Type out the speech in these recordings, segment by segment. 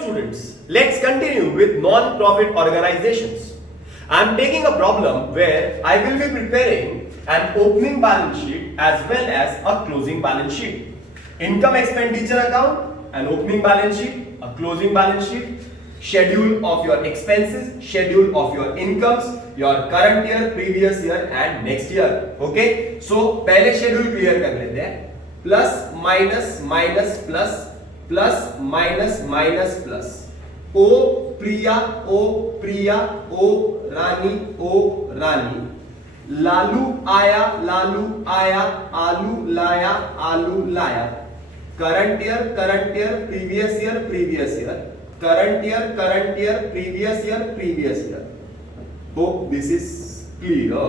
students, let's continue with non-profit organizations. I am taking a problem where I will be preparing an opening balance sheet as well as a closing balance sheet. Income expenditure account, an opening balance sheet, a closing balance sheet, schedule of your expenses, schedule of your incomes, your current year, previous year and next year. Okay? So पहले schedule clear कर लेते हैं. Plus minus minus plus plus minus minus plus. O प्रिया O प्रिया O रानी O रानी. लालू आया आलू लाया आलू लाया. Current year previous year previous year. Current year previous year. Hope this is clear.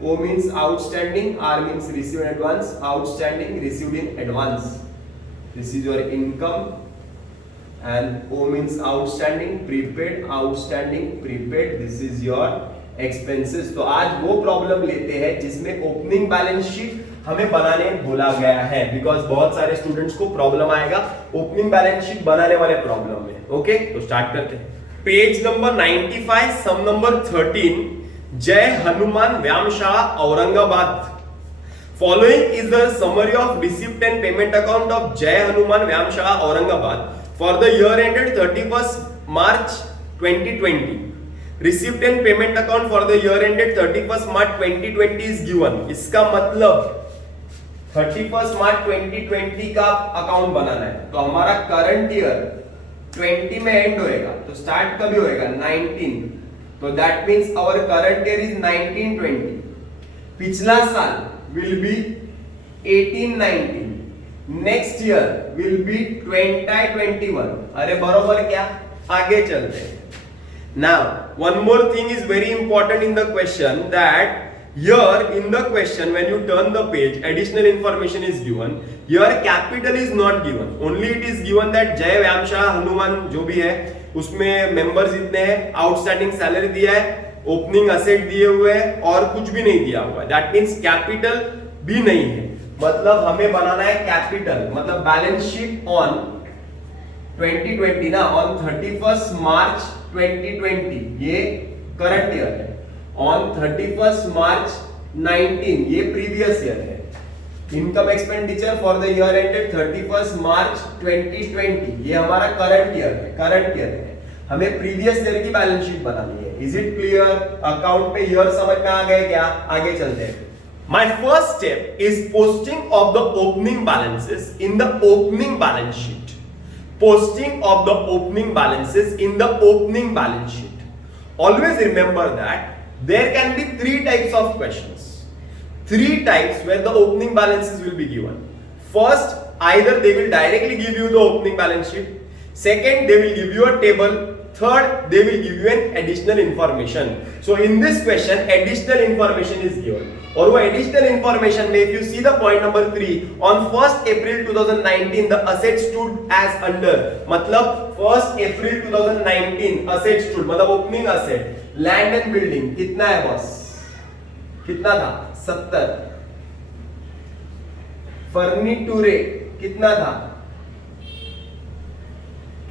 O means outstanding, R means received in advance, outstanding received in advance. This is your income and O means outstanding prepaid, this is your expenses. तो आज वो problem लेते हैं जिसमें opening balance sheet हमें बनाने बोला गया है, बिकॉज बहुत सारे स्टूडेंट्स को प्रॉब्लम आएगा ओपनिंग बैलेंस शीट बनाने वाले प्रॉब्लम में. ओके, तो स्टार्ट करते हैं. पेज नंबर 95, सम नंबर 13, जय हनुमान व्यायामशाला Aurangabad. Following is the summary of receipt and payment account of Jai Hanuman Vyayamshala Aurangabad for the year ended 31st March 2020. Receipt and payment account for the year ended 31st March 2020 is given. इसका मतलब 31st March 2020 का account बनाना है. तो हमारा current year 20 में and होएगा, तो start कभी होएगा 19. तो that means our current year is 1920. पिछला साल will be 1819. next year will be 2021. अरे बरोबर क्या? आगे चलते हैं. Now one more thing is very important in the question, that here in the question when you turn the page additional information is given. Here capital is not given, only it is given that जय व्यायामशाला हनुमान जो भी है उसमें members इतने हैं, outstanding salary दिया है, ओपनिंग असेट दिए हुए हैं और कुछ भी नहीं दिया हुआ है. दैट मींस कैपिटल भी नहीं है. मतलब हमें बनाना है कैपिटल, मतलब बैलेंस शीट ऑन 2020 ना, ऑन 31st मार्च 2020 ये करंट ईयर है, ऑन 31st मार्च 19 ये प्रीवियस ईयर है. Income expenditure for the year ended 31st मार्च 2020 ये हमारा करंट ईयर है. हमें प्रीवियस ईयर की बैलेंस शीट बनानी है. Is it clear? अकाउंट पे ईयर समझ में आ गए क्या? आगे चलते हैं. My first step is posting of the opening balances in the opening balance sheet. Posting of the opening balances in the opening balance sheet. Always remember that there can be three types of questions. Three types where the opening balances will be given. First, either they will directly give you the opening balance sheet. Second, they will give you a table. Third, they will give you an additional information. So in this question, additional information is given. और वो additional information में if you see the point number 3, on 1st April 2019 the asset stood as under. मतलब 1st April 2019 asset stood मतलब opening asset land and building कितना है boss? कितना था? 70. Furniture कितना था?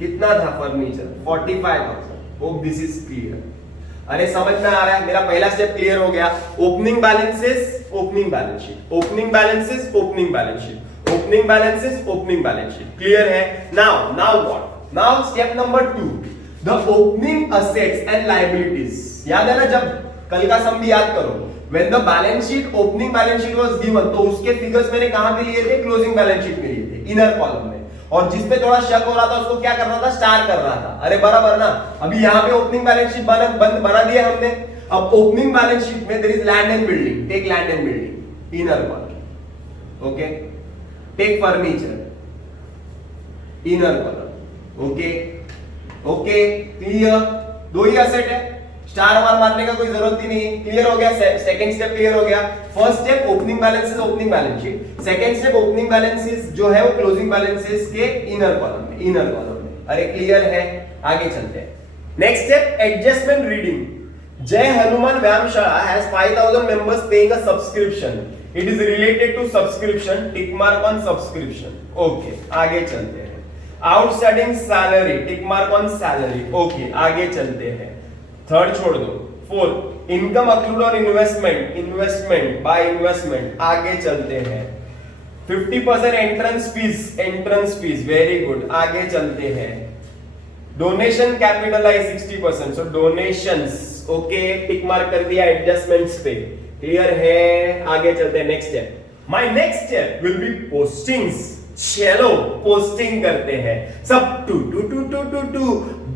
कितना था furniture? 45,000. Hope this is clear. अरे समझ में आ रहा है? मेरा पहला स्टेप क्लियर हो गया. Opening balances, opening balance sheet, opening balances, opening balance sheet, opening balances, opening balance sheet. Clear है? Now what? Now step number 2, the opening assets and liabilities. याद है ना, जब कल का सम भी याद करो, when the balance sheet opening balance sheet was given, तो उसके फिगर्स मैंने कहां पे लिए थे? क्लोजिंग बैलेंस शीट में लिए थे, इनर कॉलम में. और जिस पे थोड़ा शक हो रहा था उसको क्या कर रहा था? स्टार कर रहा था. अरे बराबर ना. अभी यहाँ पे ओपनिंग बैलेंस शीट बना दिया हमने. अब ओपनिंग बैलेंस शीट में there is land and building. Take land and building, inner column. Okay, take furniture, inner column. Okay, clear? दो ही एसेट है, स्टार वार मारने का कोई जरूरत ही नहीं. क्लियर हो गया? सेकंड स्टेप क्लियर हो गया. First step opening balances, opening balance sheet. Second step opening balances जो है वो क्लोजिंग बैलेंसेस के इनर कॉलम में. अरे क्लियर है? आगे चलते हैं. Next step adjustment reading. Jai Hanuman Vyayamshala has 5000 members paying a subscription. It is related to subscription. Tick mark on subscription. Okay, आगे चलते हैं. Outstanding salary, tick mark on salary, okay आगे चलते हैं। थर्ड छोड़ दो। फोर्थ, इनकम अक्रूड और इन्वेस्टमेंट, इन्वेस्टमेंट बाय इन्वेस्टमेंट, आगे चलते हैं। 50% एंट्रेंस फीस, वेरी गुड, आगे चलते हैं। Donation capitalise 60%, so donations, okay tick mark कर दिया। एडजस्टमेंट्स पे क्लियर है, आगे चलते हैं। Next step, my next step will be postings. चलो पोस्टिंग करते हैं सब। To to to to to to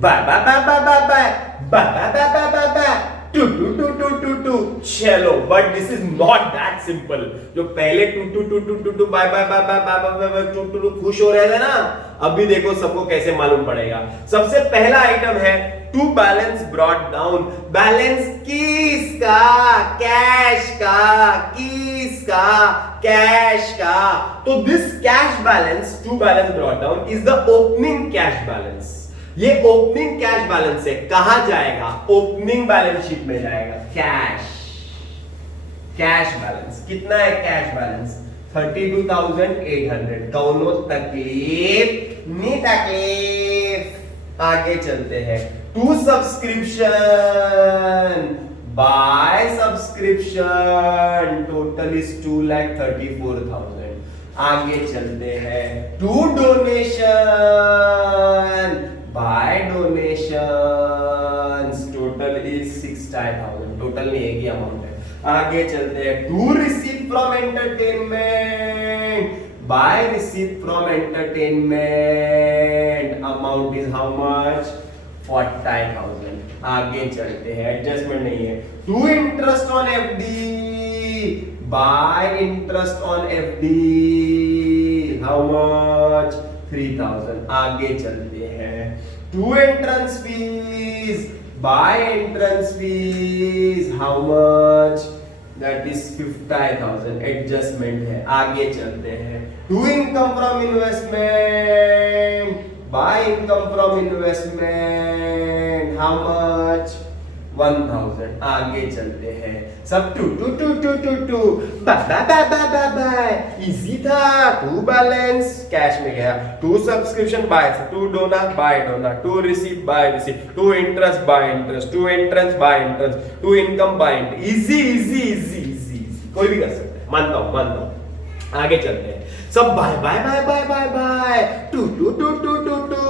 by by by by by by by by by by by to to to to to to. चलो but this is not that simple. जो पहले to to to to to to by by by by by by to to खुश हो रहे थे ना, अभी देखो सबको कैसे मालूम पड़ेगा। सबसे पहला आइटम है to balance brought down. Balance किसका? कैश का, किसका? कैश का। तो this cash balance, to balance brought down is the opening cash balance. ये ओपनिंग कैश बैलेंस है, कहां जाएगा? ओपनिंग बैलेंस शीट में जाएगा। कैश, कैश बैलेंस कितना है? Cash balance 32,800। कौनो तकलीफ नहीं, तकलीफ। आगे चलते हैं। To subscription, by subscription, total is 2,34,000। आगे चलते हैं। To donation, by donations, total is 65,000। Total नहीं है कि अमाउंट है। आगे चलते हैं। To receive from entertainment, by receive from entertainment, amount is how much? 45,000। आगे चलते हैं। एडजस्टमेंट नहीं है। To interest on FD, by interest on FD, how much? 3,000। आगे चलते हैं। To entrance fees, by entrance fees, how much? That is 50,000। Adjustment है। आगे चलते हैं। To income from investment, by income from investment, how much? 1,000। आगे चलते हैं। सब to to to to to to by. Easy था। टू बैलेंस कैश में गया। To subscription by, to donor by donor, to receive by receive, to interest by interest, to entrance by entrance, to income bye income. Easy easy easy easy, कोई भी कर सकता है, मानता हूं मानता हूं। आगे चलते हैं। सब by by by by by by, to to to to to to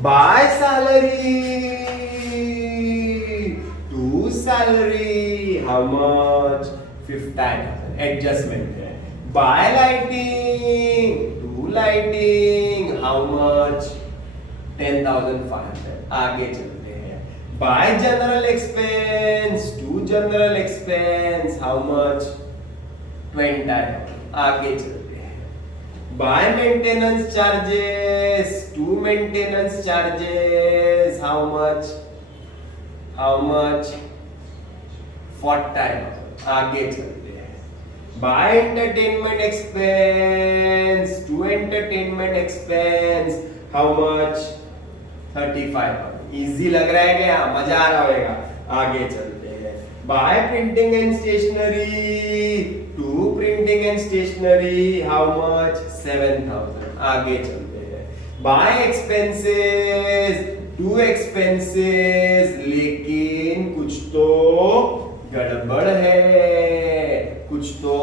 by salary, salary, how much? 50,000। Adjustment है। By lighting, to lighting, how much? 10,500। आगे चलते हैं। By general expense, to general expense, how much? 20,000। आगे चलते हैं। By maintenance charges, to maintenance charges, how much? How much? 40,000। आगे चलते हैं। By entertainment expense, to entertainment expense, how much? 35,000। Easy लग रहा है क्या? मजा आ रहा होगा। आगे चलते हैं। By printing and stationery, to printing and stationery, how much? 7,000। आगे चलते हैं। बाय एक्सपेंसेस, टू एक्सपेंसेस, लेकिन कुछ तो गड़बड़ है, कुछ तो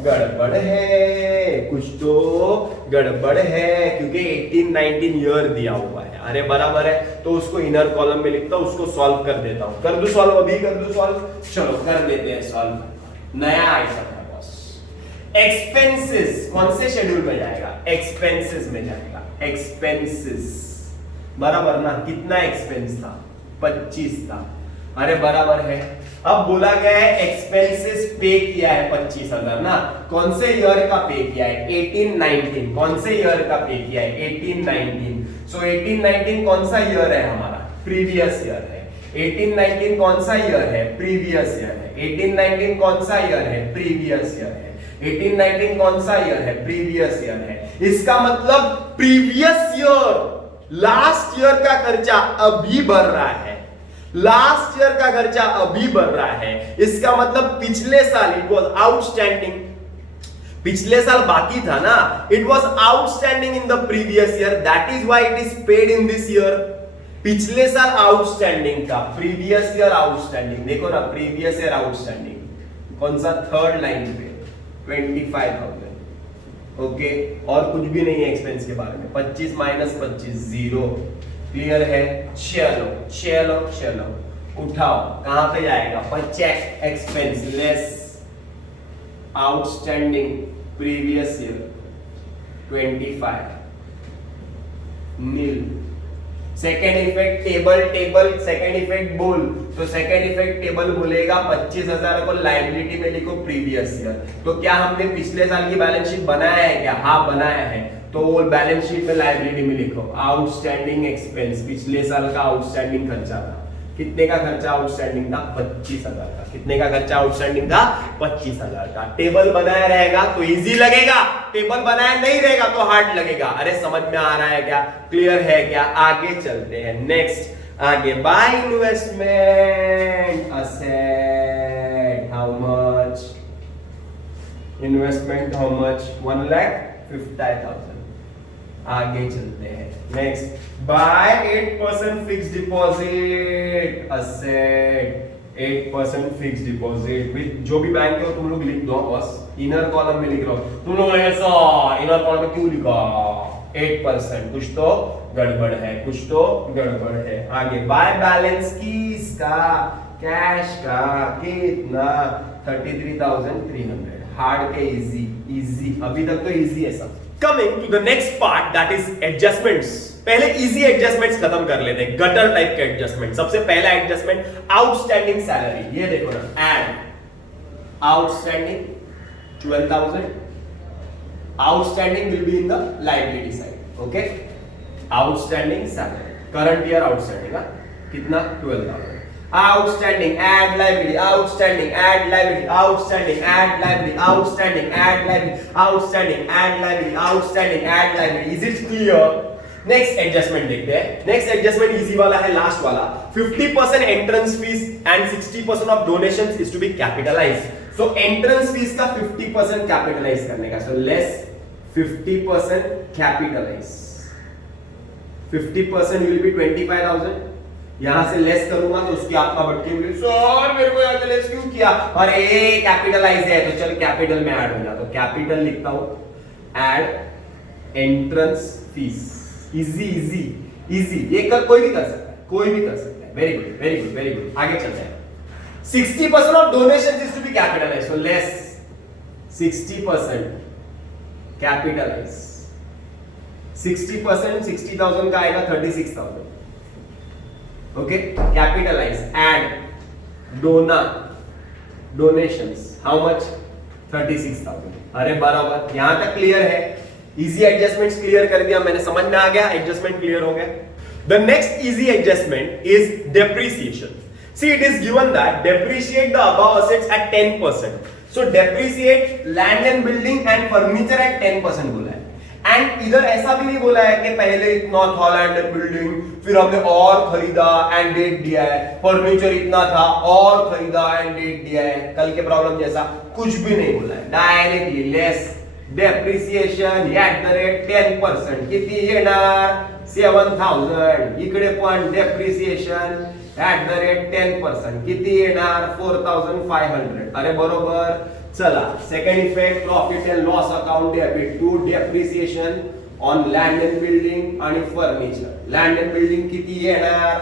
गड़बड़ है, कुछ तो गड़बड़ है, क्योंकि 18-19 ईयर दिया हुआ है। अरे बराबर है, तो उसको इनर कॉलम में लिखता हूं, उसको सॉल्व कर देता हूं। कर दो सॉल्व, अभी कर दो सॉल्व। चलो कर देते हैं सॉल्व। नया आइटम है बॉस। एक्सपेंसेस कौन से शेड्यूल में जाएगा? एक्सपेंसेस में जाएगा। एक्सपेंसेस बराबर ना? कितना एक्सपेंस था? 25 था। अरे बराबर है। अब बोला गया है एक्सपेंसेस पे किया है 25,000 ना। कौन से ईयर का पे किया है? 18-19। कौन से ईयर का पे किया है? 18-19। सो 18-19 कौन सा ईयर है हमारा? प्रीवियस ईयर है। 18-19 कौन सा ईयर है? प्रीवियस ईयर है। 18-19 कौन सा ईयर है? प्रीवियस ईयर है। 18-19 कौन सा ईयर है? प्रीवियस ईयर है। इसका मतलब प्रीवियस ईयर, लास्ट ईयर का खर्चा अभी बढ़ रहा है। लास्ट ईयर का खर्चा अभी बढ़ रहा है। इसका मतलब पिछले साल इट वॉज आउटस्टैंडिंग, पिछले साल बाकी था ना, it was outstanding in the previous year, that is why it is paid in this year. पिछले साल आउटस्टैंडिंग था, प्रीवियस ईयर आउटस्टैंडिंग, देखो ना प्रीवियस ईयर आउटस्टैंडिंग कौन सा, थर्ड लाइन पे 25,000। ओके, और कुछ भी नहीं है एक्सपेंस के बारे में, 25 माइनस 25 0। क्लियर है? चलो चलो चलो उठाओ, कहां पे जाएगा, check expense less outstanding previous year 25 nil. Second effect table, table second effect बोल, तो सेकेंड इफेक्ट टेबल बोलेगा 25,000 को लायबिलिटी में लिखो प्रीवियस ईयर। तो क्या हमने पिछले साल की बैलेंस शीट बनाया है क्या? हाँ बनाया है, तो बैलेंस शीट में लायबिलिटी में लिखो आउटस्टैंडिंग एक्सपेंस, पिछले साल का आउटस्टैंडिंग खर्चा था। कितने का खर्चा आउटस्टैंडिंग था? 25,000 का। कितने का खर्चा आउटस्टैंडिंग था? 25,000 का। टेबल बनाया रहेगा तो इजी लगेगा, टेबल बनाया नहीं रहेगा तो हार्ड लगेगा। अरे समझ में आ रहा है क्या? क्लियर है क्या? आगे चलते हैं नेक्स्ट। आगे by investment asset, how much investment, how much 1,50,000। आगे चलते हैं next. By 8% fix deposit asset, 8% fix deposit with जो भी बैंक हो तुम लोग लिख दो, बस इनर कॉलम में लिख रहा हो तुम लोग। सर इनर कॉलम में क्यों लिखा 8%? कुछ तो गड़बड़ है, कुछ तो गड़बड़ है। आगे बाय बैलेंस कीज का, कैश का कितना 33,300। हार्ड के इजी, इजी अभी तक तो इजी है सब। Coming to the next part that is adjustments. पहले इजी एडजस्टमेंट्स खत्म कर लेते हैं, गटर टाइप के एडजस्टमेंट। सबसे पहला एडजस्टमेंट आउटस्टैंडिंग सैलरी, ये देखो ना, add outstanding 12,000, outstanding will be in the liability side. Okay, outstanding salary current year outstanding कितना 12,000। Outstanding, add liability, outstanding, add liability, outstanding, add liability, outstanding, add liability, outstanding, add liability, outstanding, add liability. Is it clear? Next adjustment देखते हैं। Next adjustment easy वाला है, last वाला। 50% entrance fees and 60% of donations is to be capitalized. So entrance fees का 50% capitalize करने का, so less 50% capitalize. 50% will be 25,000। यहां से लेस करूंगा तो उसकी आपका बढ़ती हुई, सर मेरे को यहां से लेस क्यों किया? अरे कैपिटलाइज है तो चल कैपिटल में ऐड हो जा, तो कैपिटल लिखता हूं, add entrance fees. Easy easy easy, ये कर कोई भी कर सकता है, कोई भी कर सकता है। Very good very good very good. आगे चलते हैं। 60% of donation is to be capitalize, so less 60% capitalize. 60% 60,000 का आएगा 36,000। Okay, capitalize and donations how much 36,000। अरे बराबर, यहां तक क्लियर है। इजी एडजस्टमेंट्स क्लियर कर दिया मैंने, समझ में आ गया, एडजस्टमेंट क्लियर हो गया। The next easy adjustment is depreciation. See it is given that depreciate the above assets at 10%। So depreciate land and building and furniture at 10% बोला है। एंड इधर ऐसा भी नहीं बोला है कि पहले इतना था लैंड एंड बिल्डिंग, फिर हमने और खरीदा एंड डेट दिया है, फर्नीचर इतना था और खरीदा एंड डेट दिया है, कल के प्रॉब्लम जैसा कुछ भी नहीं बोला है। Directly less depreciation at the rate 10%। किती येणार 7,000। इकडे पण डेप्रिसिएशन एट द रेट 10%, किती येणार 4,500। अरे बरोबर। चला, second effect profit and loss account debit to depreciation on land and building आणि फर्निचर। लँड अँड बिल्डिंग किती येणार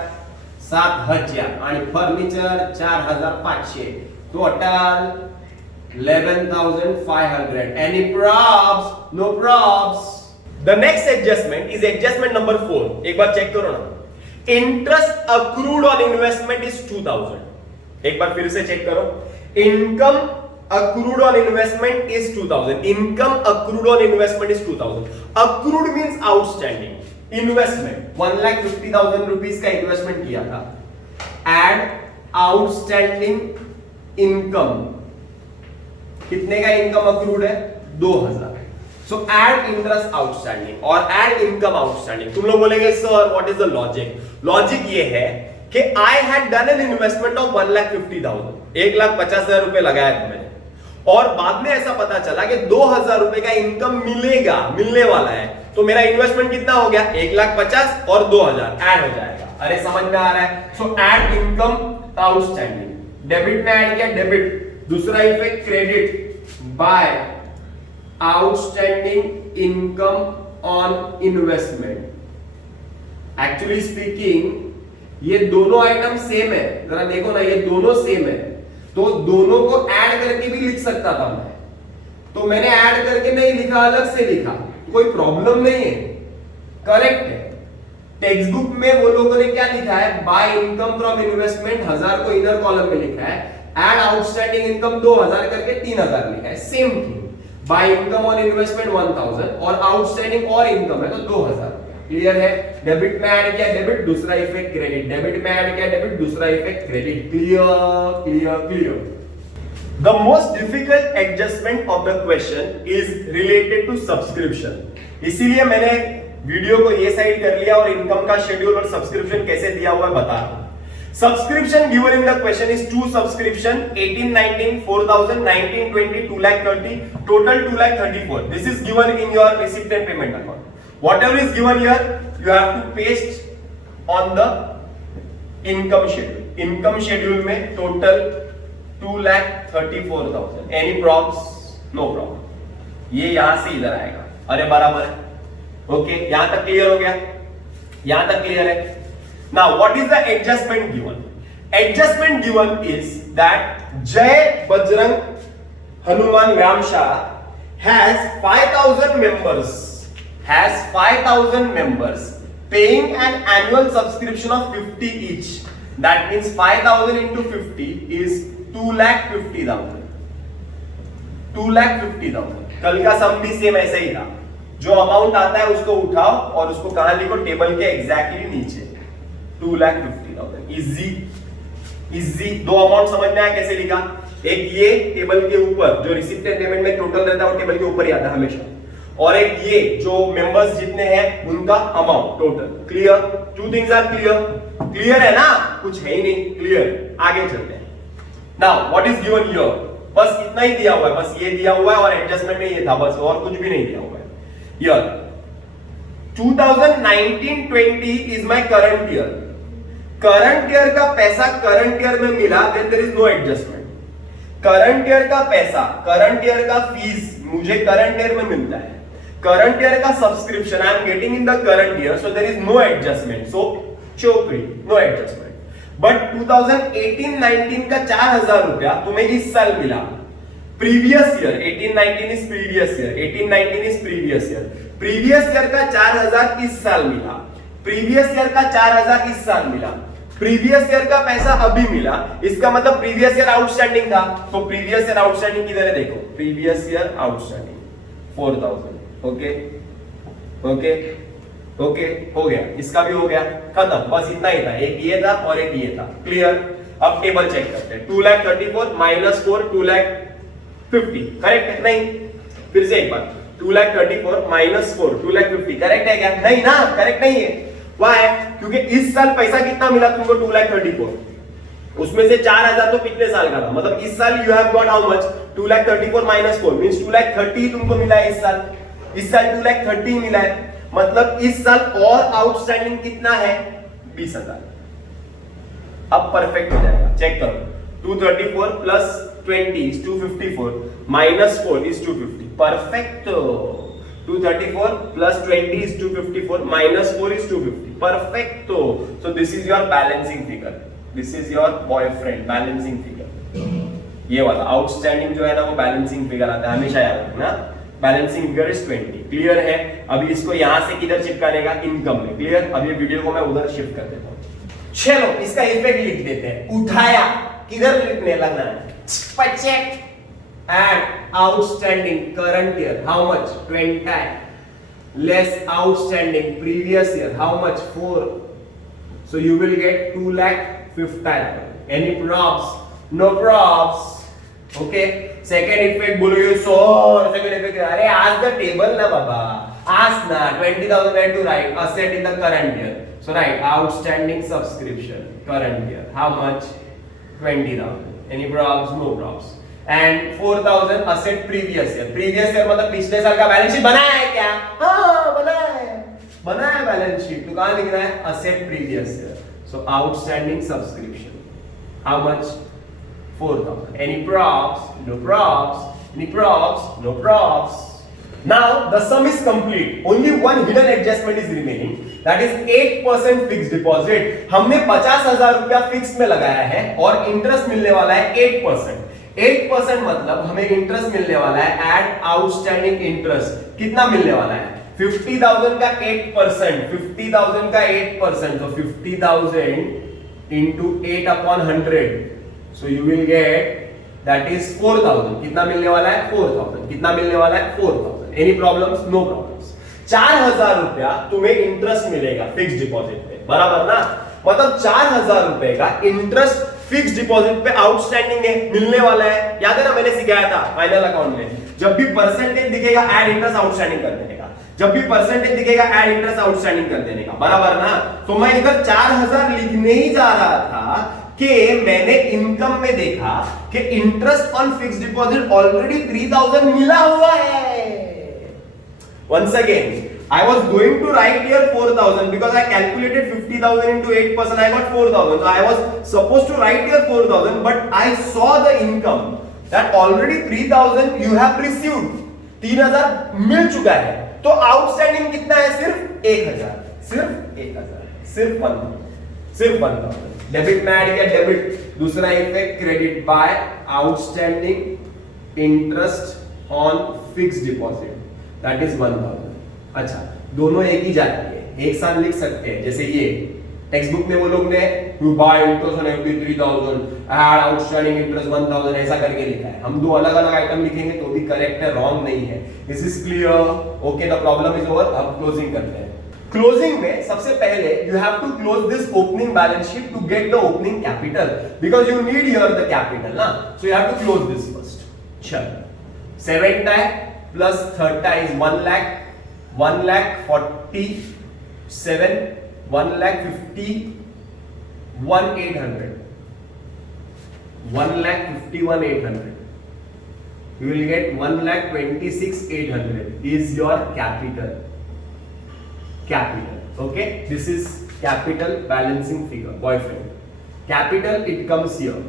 7,000 आणि furniture 4,500, total 11,500. Any probs? No probs. The next adjustment is adjustment number 4. एक बार चेक करो ना, interest accrued on investment is 2,000। एक बार फिर से चेक करो, income accrued on investment is 2,000. Income accrued on investment is 2,000. Accrued means outstanding. Investment 1,50,000 rupees का investment किया था, एड आउटस्टैंडिंग इनकम, कितने का इनकम अक्रूड है 2,000. सो एड इंटरेस्ट आउटस्टैंडिंग और एड इनकम आउटस्टैंडिंग. तुम लोग बोलेंगे sir what is the logic? Logic ये है कि I had done an investment of 1,50,000, 1,50,000 रुपए लगाया था मैंने, और बाद में ऐसा पता चला कि 2000 रुपए का इनकम मिलने वाला है, तो मेरा इन्वेस्टमेंट कितना हो गया 1,50,000 और 2000 ऐड हो जाएगा। अरे समझ में आ रहा है? सो ऐड इनकम आउटस्टैंडिंग, डेबिट में ऐड किया डेबिट, दूसरा effect credit by outstanding income on investment. Actually speaking ये दोनों आइटम सेम है, जरा देखो ना, ये दोनों सेम है, तो दोनों को ऐड करके भी लिख सकता था मैं, तो मैंने ऐड करके नहीं लिखा, अलग से लिखा, कोई प्रॉब्लम नहीं है, करेक्ट है। टेक्स्ट बुक में वो लोगों ने क्या लिखा है, बाय इनकम फ्रॉम इन्वेस्टमेंट 1000 को इनर कॉलम में लिखा है, ऐड आउटस्टैंडिंग इनकम 2000 करके 3000 लिखा है, same thing. By income on investment 1000 और आउटस्टैंडिंग और इनकम है तो 2000। क्लियर है? डेबिट में ऐड किया डेबिट, दूसरा इफेक्ट क्रेडिट, डेबिट में ऐड किया डेबिट, दूसरा effect credit. Clear clear clear. The most difficult adjustment of the question is related to subscription, इसीलिए मैंने वीडियो को ये साइड कर लिया और इनकम का शेड्यूल और सब्सक्रिप्शन कैसे दिया हुआ है बता रहा हूं। Subscription given in the question is 2 subscription 18, 19, 4,000, 19, 20, 2,30,000, total 2,34,000. This is given in your receipt and payment account. Whatever is given here, you have to paste on the income schedule. Income schedule में total 2,34,000. Any props? No problem. ये यहां से इधर आएगा, अरे बराबर है। Okay, यहां तक क्लियर हो गया? यहां तक क्लियर है? Now, what is the adjustment given? Adjustment given is that Jai Bajrang Hanuman Vyamsha has 5,000 members. Has 5,000 members paying an annual subscription of 50 each. That means 5,000 into 50 is 2,50,000. 2,50,000. कल का सम भी सेम ऐसे ही था। जो अमाउंट आता है उसको उठाओ और उसको कहां लिखो, टेबल के एग्जैक्टली नीचे। 2,50,000 इजी। दो अमाउंट समझ में आया कैसे लिखा? एक ये टेबल के ऊपर जो रिसिप्ट एंड पेमेंट में टोटल रहता है वो टेबल के ऊपर ही आता है हमेशा, और एक ये जो मेंबर्स जितने हैं उनका amount total. Clear? Two things are clear? Clear है ना? कुछ है ही नहीं, क्लियर। आगे चलते हैं। Now what is given here? बस इतना ही दिया हुआ है, बस ये दिया हुआ है और एडजस्टमेंट में ये था, बस और कुछ भी नहीं दिया हुआ है। Here 2019-20 is my current year. Current year का पैसा करंट ईयर में मिला, then there is no adjustment. Current year का पैसा, करंट ईयर का फीस मुझे करंट ईयर में मिलता है, करंट ईयर का subscription I am getting in the current year, so there is no adjustment, so चोकरी, नो एडजस्टमेंट। बट 2018-19 का 4,000 रुपया तुम्हें इस साल मिला, previous year 18-19 is previous year, 18-19 is previous year, previous year का 4,000 इस साल मिला, प्रीवियस ईयर का 4,000 इस साल मिला, प्रीवियस ईयर का पैसा अभी मिला, इसका मतलब प्रीवियस ईयर आउटस्टैंडिंग था, तो प्रीवियस ईयर आउटस्टैंडिंग किधर है देखो, previous year outstanding 4,000। Okay okay okay, हो गया, इसका भी हो गया, खत्म, बस इतना ही था, एक ये था और एक ये था। क्लियर? अब टेबल चेक करते हैं। 2,34,000 माइनस 4 2,50,000, करेक्ट है? नहीं, फिर से एक बार, 2,34,000 माइनस 4 2,50,000 करेक्ट है क्या? नहीं ना, करेक्ट नहीं है। Why? क्योंकि इस साल पैसा कितना मिला तुमको 2,34,000, उसमें से 4,000 तो पिछले साल का था, मतलब इस साल you have got how much? 2,34,000 minus 4 means 2,30,000 तुमको मिला है इस साल, इस साल 2,30,000 मिला है, मतलब इस साल और आउटस्टैंडिंग कितना है? 20,000। अब परफेक्ट हो जाएगा, चेक करो। 234 plus 20 is 254 minus 4 is 250. Perfecto. 234 plus 20 is 254 minus 4 is 250. Perfecto. So this is your balancing figure. This is your boyfriend balancing figure. ये वाला आउटस्टैंडिंग जो है ना वो बैलेंसिंग फिगर आता है, हमेशा याद रखना। Balancing figure is 20। क्लियर है? अभी इसको यहां से किधर शिफ्ट का इनकम में। क्लियर? अब ये वीडियो को मैं उधर शिफ्ट कर देता हूं। चलो इसका इफेक्ट लिख देते हैं। उठाया किधर लिखने लगना है? Check and outstanding current year how much? 20 less outstanding previous year how much? 4. So you will get 2,50,000. Any props? No props. Okay. Second effect बोलोगे सर, second effect अरे ask the table ना बाबा, ask ना 20,000 where to write asset in the current year. So write outstanding subscription current year how much? 20,000. Any props? No props. And 4000 asset previous year. Previous year मतलब पिछले साल का balance sheet बनाया है क्या? हाँ बनाया है बैलेंस शीट। तो कहां लिखना है? Asset previous year. So outstanding subscription, how much? 4000। Any props? No props. Any props? No props. Now the sum is complete. Only one hidden adjustment is remaining. That is 8% fixed deposit. हमने 50,000 रुपया fix में लगाया है और interest मिलने वाला है 8%। 8% मतलब हमें इंटरेस्ट मिलने वाला है एट आउटस्टैंडिंग इंटरेस्ट। कितना मिलने वाला है? 50,000 का 8%। 50,000 का 8%, तो 50,000 into 8/100. So you will get that is 4,000। कितना मिलने वाला है? 4,000। कितना मिलने वाला है? 4,000। Any problems? No problems. 4,000 रुपया तुम्हें इंटरेस्ट मिलेगा फिक्स डिपॉजिट पे, बराबर ना? मतलब 4,000 रुपए का इंटरेस्ट फिक्स डिपॉजिट पे आउटस्टैंडिंग है, मिलने वाला है। याद है ना, मैंने सिखाया था फाइनल अकाउंट में, जब भी परसेंटेज दिखेगा ऐड इंटरेस्ट आउटस्टैंडिंग कर देने का। जब भी परसेंटेज दिखेगा ऐड इंटरेस्ट आउटस्टैंडिंग कर देने का, बराबर ना? तो मैं इधर 4,000 लिखने ही जा रहा था कि मैंने इनकम में देखा कि interest on fixed deposit already 3,000 मिला हुआ है। Once again, I was going to write here 4,000 because I calculated 50,000 into 8%. I got 4,000. So I was supposed to write here 4,000, but I saw the income that already 3,000 you have received. 3,000 मिल चुका है। तो outstanding कितना है? सिर्फ 1,000, सिर्फ 1,000, सिर्फ 1,000। Debit में add किया डेबिट। दूसरा effect credit by outstanding interest on fixed deposit, that is 1,000। अच्छा, दोनों एक ही जाती है, एक साथ लिख सकते हैं। जैसे ये टेक्स्ट बुक में वो लोग ने you bye interest on FD 3,000 add outstanding interest 1,000 ऐसा करके लिखा है। हम दो अलग अलग आइटम लिखेंगे तो भी करेक्ट है, रॉन्ग नहीं है। This is clear? Okay, the problem is over. अब क्लोजिंग करते हैं। क्लोजिंग में सबसे पहले you have to close this opening balance sheet to get the opening capital, because you need here the capital ना। So you have to close this first. चलो, 7 plus 30 is 1 lakh. 1,47,1,50,1,800 1,51,800 you will get 1,26,800 is your capital. Okay, this is capital balancing figure, boyfriend. Capital it comes here.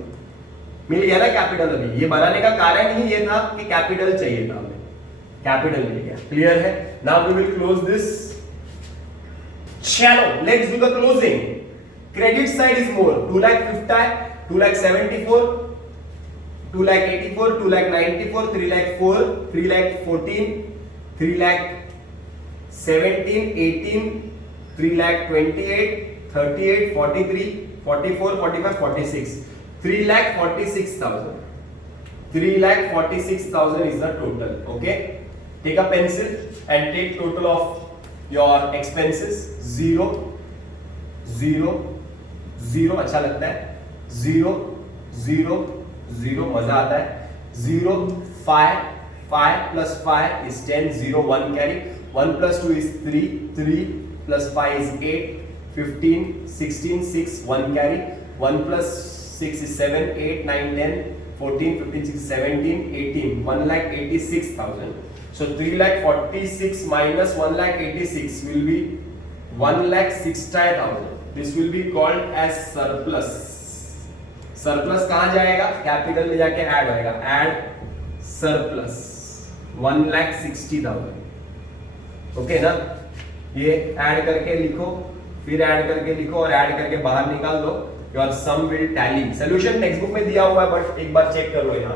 मिल गया ना capital? अभी ये बनाने का कारण ही ये था कि कैपिटल चाहिए था हमें, कैपिटल मिल गया। क्लियर है? Now we will close this. चलो, let's do the closing. Credit side is more, 2,50,000, 2,74,000, 2,84,000, 2,94,000, 3,04,000, 3,14,000, 3,17,000, 18,000, 3,28,000, 38,000, 43,000, 44,000, 45,000, 46,000, 3,46,000. 3,46,000 is the total. Okay, take a pencil and take total of your expenses. 0, 0, 0 अच्छा लगता है। 0, 0, 0 मजा आता है। 0, 5, 5 plus 5 is 10, 0, 1 carry, 1 plus 2 is 3, 3 plus 5 is 8, 15, 16, 6, 1 carry, 1 plus 6 is 7, 8, 9, 10, 14, 15, 16, 17, 18, 1,86,000. So 3,46,000 minus 1,86,000 will be 1,60,000. This will be called as surplus. Surplus कहां जाएगा? Capital में जाके ऐड होएगा, ऐड सरप्लस 1,60,000। ओके ना? ये ऐड करके लिखो, फिर ऐड करके लिखो और ऐड करके बाहर निकाल दो। Your sum will tally. Solution text book में दिया हुआ है, बट एक बार चेक करो यहाँ।